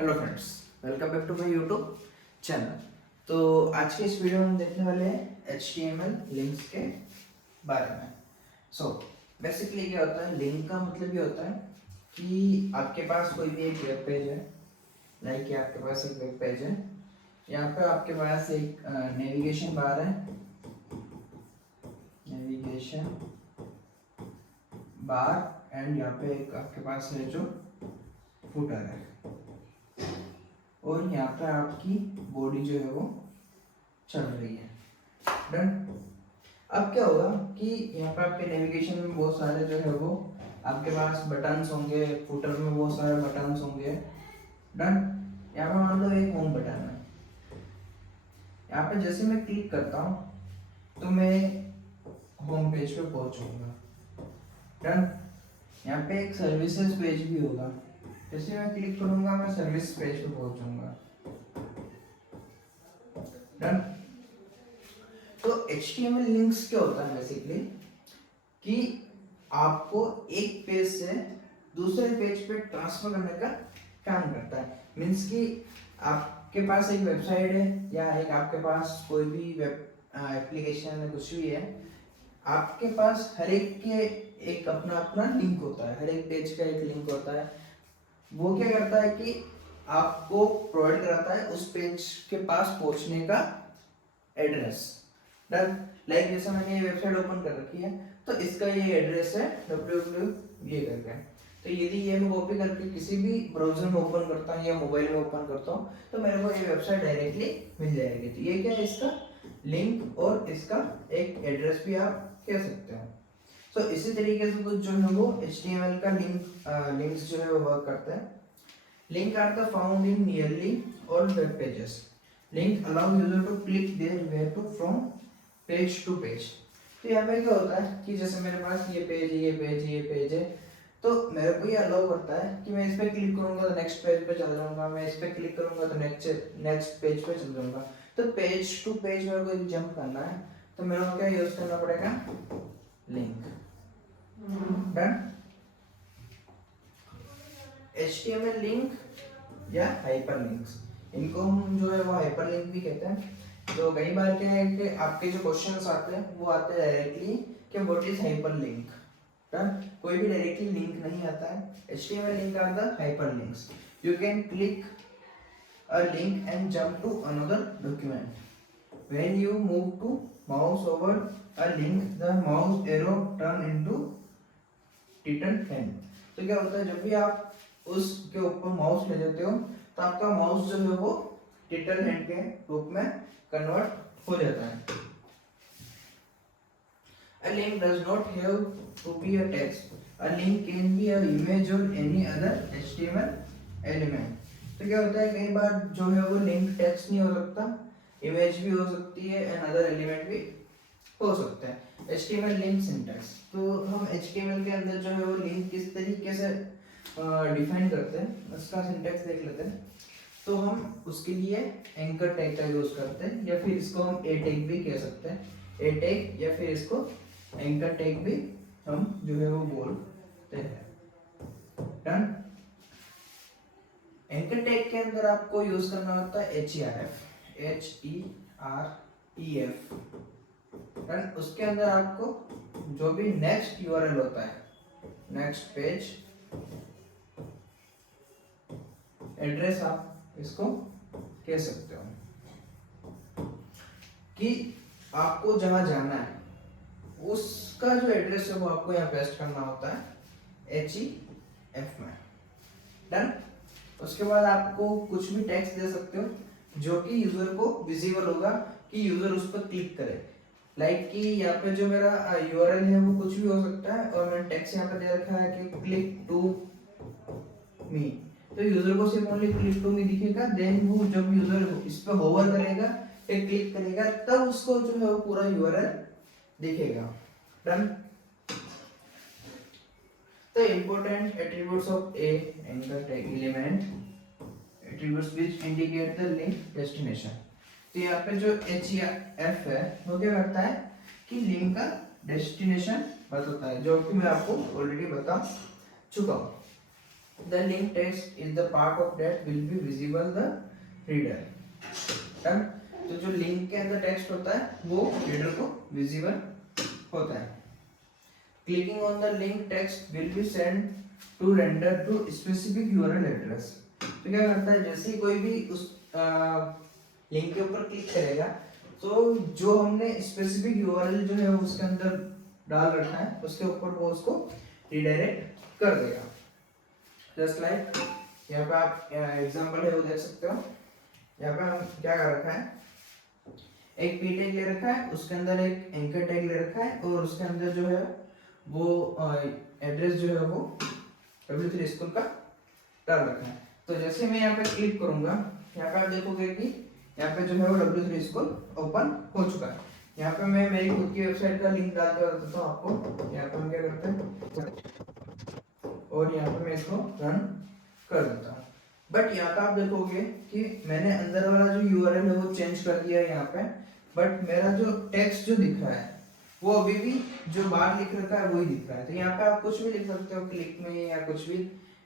Hello friends, welcome back to my YouTube channel. तो आज के इस वीडियो में हम देखने वाले हैं HTML लिंक्स के बारे में। बेसिकली क्या होता है, लिंक का मतलब ये होता है कि आपके पास कोई भी एक वेब पेज है। लाइक आपके पास एक वेब पेज है, यहाँ पे आपके पास एक नेविगेशन बार है, नेविगेशन बार, एंड यहाँ पे एक आपके पास है जो फुटर है, और यहाँ पे आपकी बॉडी जो है वो चल रही है। डन। अब क्या होगा कि यहाँ पे आपके नेविगेशन में बहुत सारे जो है वो आपके पास बटन्स होंगे, फुटर में बहुत सारे बटन्स होंगे। डन। यहाँ पे मान लो एक होम बटन है, यहाँ पे जैसे मैं क्लिक करता हूँ तो मैं होम पेज पे पहुंचूंगा। डन। यहाँ पे एक सर्विसेज पेज भी होगा, जैसे मैं क्लिक करूंगा मैं सर्विस पेज पे पहुंचूंगा। डन। तो HTML लिंक्स क्या होता है बेसिकली कि आपको एक पेज से दूसरे पेज पे ट्रांसफर करने का काम करता है। मीन्स कि आपके पास एक वेबसाइट है या एक आपके पास कोई भी वेब एप्लीकेशन है, कुछ भी है, आपके पास हर एक के एक अपना अपना लिंक होता है, हर एक पेज का एक लिंक होता है। वो क्या करता है कि आपको प्रोवाइड कराता है उस पेज के पास पहुंचने का एड्रेस। डन। लाइक जैसे मैंने ये वेबसाइट ओपन कर रखी है, तो इसका ये एड्रेस है www ये करके। तो यदि ये मैं कॉपी करके किसी भी ब्राउजर में ओपन करता हूँ या मोबाइल में ओपन करता हूँ तो मेरे को ये वेबसाइट डायरेक्टली मिल जाएगी। तो ये क्या है, इसका लिंक और इसका एक एड्रेस भी आप कह सकते हो। सो इसी तरीके से कुछ जो है वो HTML का लिंक्स जो है वो वर्क करता है। Link are the found in nearly all web pages. Link allow user to click there where to from page to page. तो यहाँ पे क्या होता है कि जैसे मेरे पास ये पेज है, ये पेज है, ये पेज है, तो मेरे को ये अलाउ करता है कि मैं इस पे क्लिक करूंगा तो नेक्स्ट पेज पे चल जाऊंगा, मैं इस पे क्लिक करूंगा तो नेक्स्ट पेज पे चल जाऊंगा। तो पेज टू पेज मेरे को जंप करना है तो मेरे को क्या यूज करना पड़ेगा, लिंक। डन। HTML लिंक या हाइपरलिंक्स, इनको हम जो है वो हाइपरलिंक भी कहते हैं। तो कई बार क्या है कि आपके जो क्वेश्चंस आते हैं वो आते हैं डायरेक्टली कि व्हाट इज हाइपरलिंक। डन। कोई भी डायरेक्टली लिंक नहीं आता है। HTML link are the hyperlinks. You can click a link and jump to another document. When you move to mouse over a link, the mouse arrow turn into titan hand. तो क्या होता है, जब भी आप उसके ऊपर माउस ले जाते हो तो आपका माउस जो है वो टिटल हैंड के रूप में कन्वर्ट हो जाता है। A link does not have to be a text. A link can be an image or any other HTML element. तो क्या होता है, कई बार जो है वो लिंक टेक्स्ट नहीं हो सकता, इमेज भी हो सकती है एंड अदर एलिमेंट भी हो सकता है। HTML लिंक सिंटैक्स, तो हम HTML के अंदर जो है वो लिंक किस तरीके से डिफाइन करते हैं उसका सिंटैक्स देख लेते हैं। तो हम उसके लिए एंकर टैग का यूज करते हैं, या फिर इसको हम ए टैग भी कह सकते हैं, ए टैग, या फिर इसको एंकर टैग भी हम जो है वो बोलते हैं। डन। एंकर टैग के अंदर आपको यूज करना होता है HEREF। डन। उसके अंदर आपको जो भी नेक्स्ट URL होता है, नेक्स्ट पेज एड्रेस, आप इसको कह सकते हो कि आपको जहां जाना है उसका जो एड्रेस है वो आपको यहाँ पेस्ट करना होता है HEF में। डन। उसके बाद आपको कुछ भी टेक्स्ट दे सकते हो जो कि यूजर को विजिबल होगा कि यूजर उस पर क्लिक करे। लाइक कि यहाँ पे जो मेरा URL है वो कुछ भी हो सकता है और मैंने टेक्स्ट यहाँ पे दे रखा है कि क्लिक टू मी, तो यूजर को सिर्फ ओनली क्लिक टू मी दिखेगा। देन वो जब यूजर इस पे होवर करेगा या क्लिक करेगा तब उसको जो है वो पूरा URL दिखेगा। Done. The important attributes of a anchor tag element, attributes which indicate the link destination. तो यहाँ पे जो HEF है वो क्या करता है कि लिंक का डेस्टिनेशन बताता है, जो कि मैं आपको ऑलरेडी बता चुका हूँ। the link text is the part of that will be visible the reader. Done. तो जो लिंक के अंदर टेक्स्ट होता है वो रीडर को विजिबल होता है। Clicking on the link text will be send to render to specific URL address. तो क्या करता है, जैसे ही कोई भी उस लिंक के ऊपर क्लिक करेगा तो जो हमने स्पेसिफिक यूआरएल जो है उसके अंदर डाल रखा है उसके ऊपर वो उसको रिडायरेक्ट कर देगा। जस्ट लाइक यहाँ पे आप एग्जांपल है वो देख सकते हो। यहाँ पे हम क्या कर रखा है, एक पी टैग ले रखा है, उसके अंदर एक एंकर टैग ले रखा है और उसके अंदर जो है वो एड्रेस जो है वो W3 स्कूल का डाल रखा है। तो जैसे मैं यहाँ पे क्लिक करूंगा, यहाँ पे आप देखोगे कि यहाँ पे जो है वो W3 स्कूल ओपन हो चुका है। यहाँ पे मैं मेरी खुद की वेबसाइट का लिंक डाल कर देता हूँ आपको। यहाँ पे हम क्या करते हैं और यहाँ पे मैं इसको रन कर देता हूँ। बट यहाँ पे आप देखोगे कि मैंने अंदर वाला जो यूआरएल है वो चेंज कर दिया है यहाँ पे, बट मेरा जो टेक्स्ट जो दिख रहा है वो अभी भी जो बाहर लिख रखा है वही दिख रहा है। तो यहाँ पे आप कुछ भी लिख सकते हो क्लिक में या कुछ भी।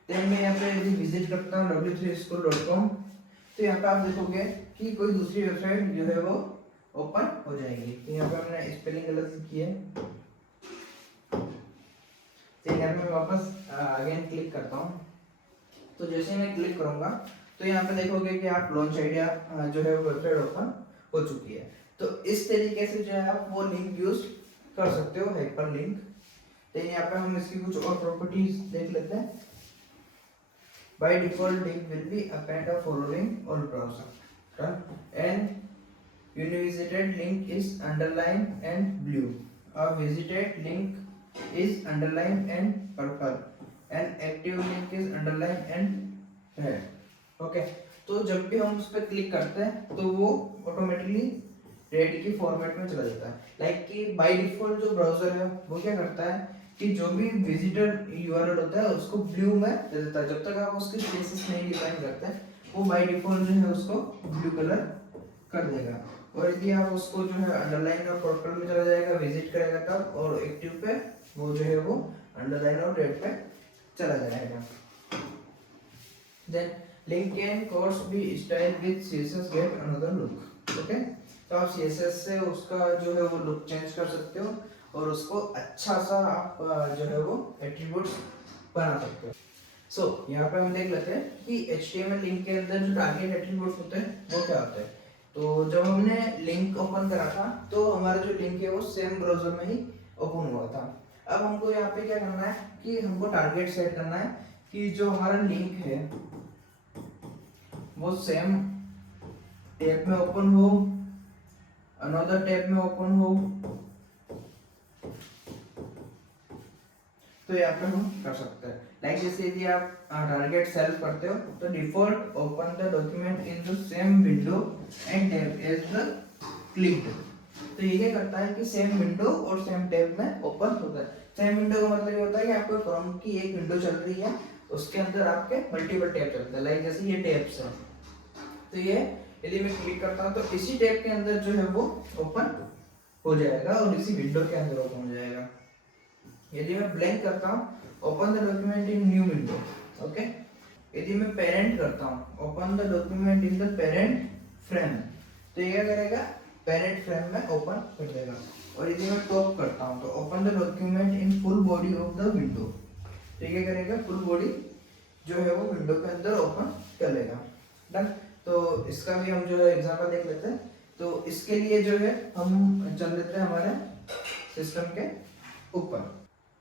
तो मैं यहाँ पे यदि विजिट करता हूँ w3school.com तो यहाँ पे आप देखोगे कि कोई दूसरी वेबसाइट जो है वो ओपन हो जाएगी। तो यहाँ पे हमने स्पेलिंग गलत लिखी है, तो यहाँ पे मैं वापस अगेन क्लिक करता हूँ। तो जैसे मैं क्लिक करूंगा तो यहाँ पे देखोगे कि आप लॉन्च आइडिया जो है वो वेबसाइट ओपन हो चुकी है। तो इस तरीके से जो है आप वो लिंक यूज कर सकते हो, हाइपर लिंक। तो यहाँ पे हम इसकी कुछ और प्रॉपर्टीज देख लेते हैं। By default link will be append the following all browser and unvisited link is underline and blue, a visited link is underline and purple and active link is underline and red. Okay, तो जब भी हम उस पर click करते हैं तो वो ऑटोमेटिकली रेड की फॉर्मेट में चला जाता है। लाइक कि बाय डिफॉल्ट जो ब्राउजर है वो क्या करता है कि जो भी विजिटर यूआरएल होता है उसको ब्लू में दे देता है। जब तक आप उसके स्पेसेस नहीं डिफाइन करते वो बाय डिफॉल्ट जो है उसको ब्लू कलर कर देगा। और यदि आप उसको जो है अंडरलाइन और पर्पल में चला जाएगा, विजिट करेगा तब, और एक्टिव पे वो जो है वो अंडरलाइन और रेड पे चला जाएगा। Then link can course be styled with CSS get another look. Okay, तो आप CSS से उसका जो है वो लुक चेंज कर सकते हो और उसको अच्छा सा आप जो है वो एट्रीब्यूट्स बना सकते हो। सो यहाँ पे हम देख लेते हैं कि HTML लिंक के अंदर जो टारगेट एट्रीब्यूट्स होते हैं वो क्या होते हैं। तो जब हमने लिंक ओपन करा था तो हमारा जो लिंक है वो सेम ब्राउजर में ही ओपन हुआ था। अब हमको यहाँ पे क्या करना है कि हमको टारगेट सेट करना है कि जो हमारा लिंक है वो सेम टैब में ओपन हो, अनदर टैब में ओपन हो। तो यहाँ पे हम कर सकते हैं। लाइक जैसे यदि आप टारगेट सेल करते हो तो default open the document in the same window and tab as the clicked. तो ये क्या करता है कि सेम विंडो और सेम टैब में ओपन होता है। सेम विंडो का मतलब ये होता है कि आपको क्रोम की एक विंडो चल रही है, उसके अंदर आपके मल्टीपल टैब चलते हैं। लाइक जैसे ये टैब्स है, तो ये यदि मैं क्लिक करता हूँ तो इसी टैब के अंदर जो है वो ओपन हो जाएगा और इसी विंडो के अंदर ओपन हो जाएगा। यदि मैं ब्लैंक करता हूँ open the document in new window. Okay, यदि मैं पेरेंट करता हूँ open the document in the parent frame, तो ये क्या करेगा, पेरेंट फ्रेम में ओपन कर देगा। और यदि मैं टॉप करता हूँ तो open the document in full body of the window, तो ये क्या करेगा, फुल बॉडी जो है वो विंडो के अंदर ओपन कर लेगा। डन। तो इसका भी हम जो है एग्जांपल देख लेते हैं। तो इसके लिए जो है हम चल लेते हैं हमारे सिस्टम के ऊपर।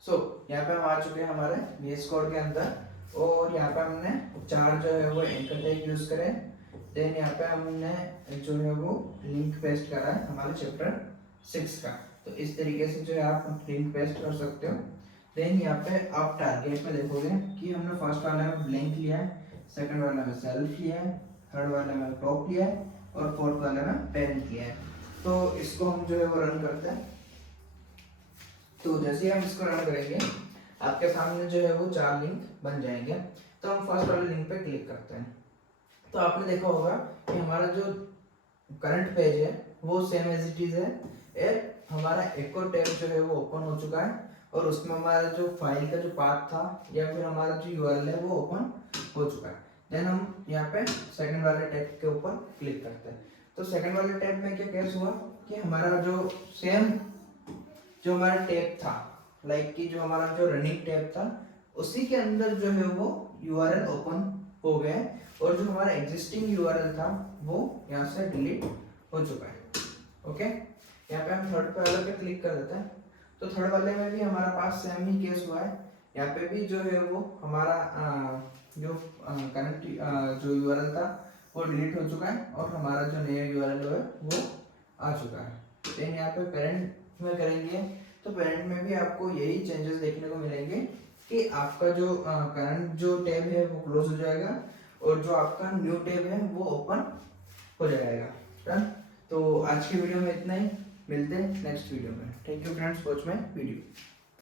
सो यहाँ पे हम आ चुके हैं हमारे VS कोड के अंदर और यहाँ पे हमने चार जो है वो एंकर टैग यूज करे। देन यहाँ पे हमने जो है वो लिंक पेस्ट करा है हमारे चैप्टर 6 का। तो इस तरीके से जो है आप लिंक पेस्ट कर सकते हो। देन यहाँ पे आप टारगेट में देखोगे कि हमने फर्स्ट वाले में ब्लैंक लिया है, सेकंड वाले में सेल्फ लिया है, थर्ड वाले में टॉप लिया है और फोर्थ वाले में पेरेंट लिया है। तो इसको हम जो है वो रन करते हैं। तो जैसे हम इसको रन करेंगे आपके सामने जो है वो चार लिंक बन जाएंगे। तो हम फर्स्ट वाले लिंक पे क्लिक करते हैं। तो आपने देखा होगा कि हमारा जो करंट पेज है वो सेम एज इट इज है। एक हमारा एको टैब जो है वो ओपन हो चुका है और उसमें हमारा जो फाइल का जो पाथ था या फिर हमारा जो यूआरएल है वो ओपन हो चुका है। देन हम यहाँ पे सेकंड वाले टैब के ऊपर क्लिक करते हैं। तो सेकंड वाले टैब में क्या केस हुआ कि हमारा जो सेम जो हमारा टैब था, लाइक कि जो हमारा जो रनिंग टैब था उसी के अंदर जो है वो यूआरएल ओपन हो गया है और जो हमारा एग्जिस्टिंग यूआरएल था वो यहाँ से डिलीट हो चुका है। ओके, यहाँ पे हम थर्ड वाले पे क्लिक कर देते हैं। तो थर्ड वाले में भी हमारा पास सेम ही केस हुआ है। यहाँ पे भी जो है वो हमारा जो करंट जो यूआरएल था वो डिलीट हो चुका है और हमारा जो नया यूआरएल है वो आ चुका है। देन यहाँ पे पेरेंट में करेंगे तो पेरेंट में भी आपको यही चेंजेस देखने को मिलेंगे कि आपका जो करंट जो टैब है वो क्लोज हो जाएगा और जो आपका न्यू टैब है वो ओपन हो जाएगा। डन। तो आज की वीडियो में इतना ही, मिलते हैं नेक्स्ट वीडियो में। Thank you friends, watch my video.